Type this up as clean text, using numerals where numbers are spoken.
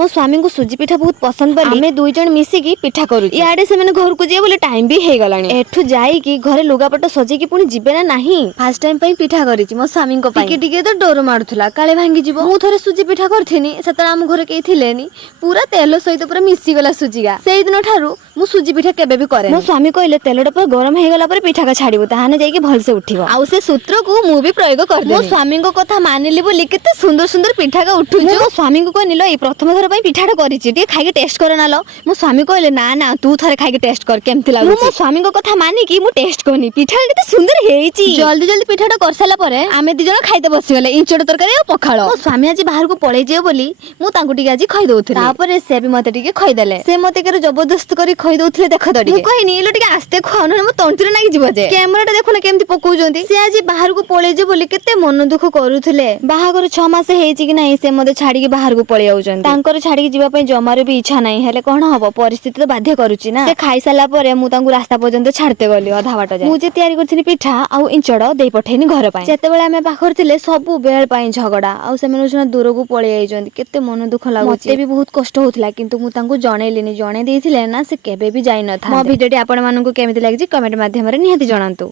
मो स्वामी को सुजी पिठा बहुत पसंद बोली आमे दुई जण मिसिकी पिठा करू। इआडे से मैंने घर को जिए बोले टाइम भी हे गलानी। एठु जाई कि घरे लुगापट सजे की पुनी जिबे ना नहीं। फर्स्ट टाइम पई पिठा करिछि मो स्वामी को पई। टिके तो डोर मारुथुला काले भांगी जिवो। मु थरे सुजी पिठा करथिनी सेतरा हम घरे केई थिलेनी पूरा तेल सहित पूरा मिसी गला सुजीगा। सेई दिन ठारू मु सुजी पिठा केबे भी करे। मो स्वामी कहले तेलटा पर गरम हे गला पर पिठा का छाड़िबो ताहाने जाई के भल से उठिबो। आउ से सूत्र को मु भी प्रयोग कर दे। मो स्वामी को कथा मानिली बोली केते सुंदर सुंदर पिठा का उठु जो। मो स्वामी को कहनिलो ए प्रथम थर पई पिठाटा करिछि टे खाइ के टेस्ट करे ना लो। मो स्वामी कहले ना ना तू थरे खाइ के टेस्ट कर केमति लागु। मो स्वामी को कथा मानि कि मु टेस्ट करनी पिठा केते सुंदर हेइछि। जल्दी जल्दी पिठाटा कर साला परे आमे दि जण खाइते बसि गले इंचड़ तरकारी आ पखाळो। मो स्वामी आज बाहर को पळै जे बोली मु तांकु टिके आज खइ दउथिले। तापरे से भी मते टिके खइ देले। से मते केरे जबरदस्त करी खइ दउथिले देख त टिके। मु कहिनी एलो टिके आस्ते खा न मो तंतुरे नागि जिवो जे। कैमराटा देखो ना केमति पकौजंती। से आज बाहर को पळै जे बोली केते मन दुख करूथिले। बाहागर 6 मास हेइछि कि नाही से मते छाडी के बाहर को पळै आउजंती। तांकर छाडी के जिबा पई जमारो भी इच्छा नाही हेले कोन हबो परिस्थिति तो बाध्य करूची ना। से खाइ साला परे मु तांगु रास्ता पर्यंत छाडते गली अधा बाट जाय। मु जे तयारी करथिनी पिठा आउ इंचड़ देई पठेनी घर पई। जेते बेले आमे पाखर थिले सब बेल पई झगड़ा आउ से मेनु दूर को पळै आइजंती केते मन दुख लागुची। मते भी बहुत कष्ट होतला किंतु मु तांगु जणैलिनी जणै देइथिले ना से केबे भी जाई न था। मो भिडियोटी आपण माननकु केमिति लागिछि कमेंट माध्यम रे निहाती जणांतु।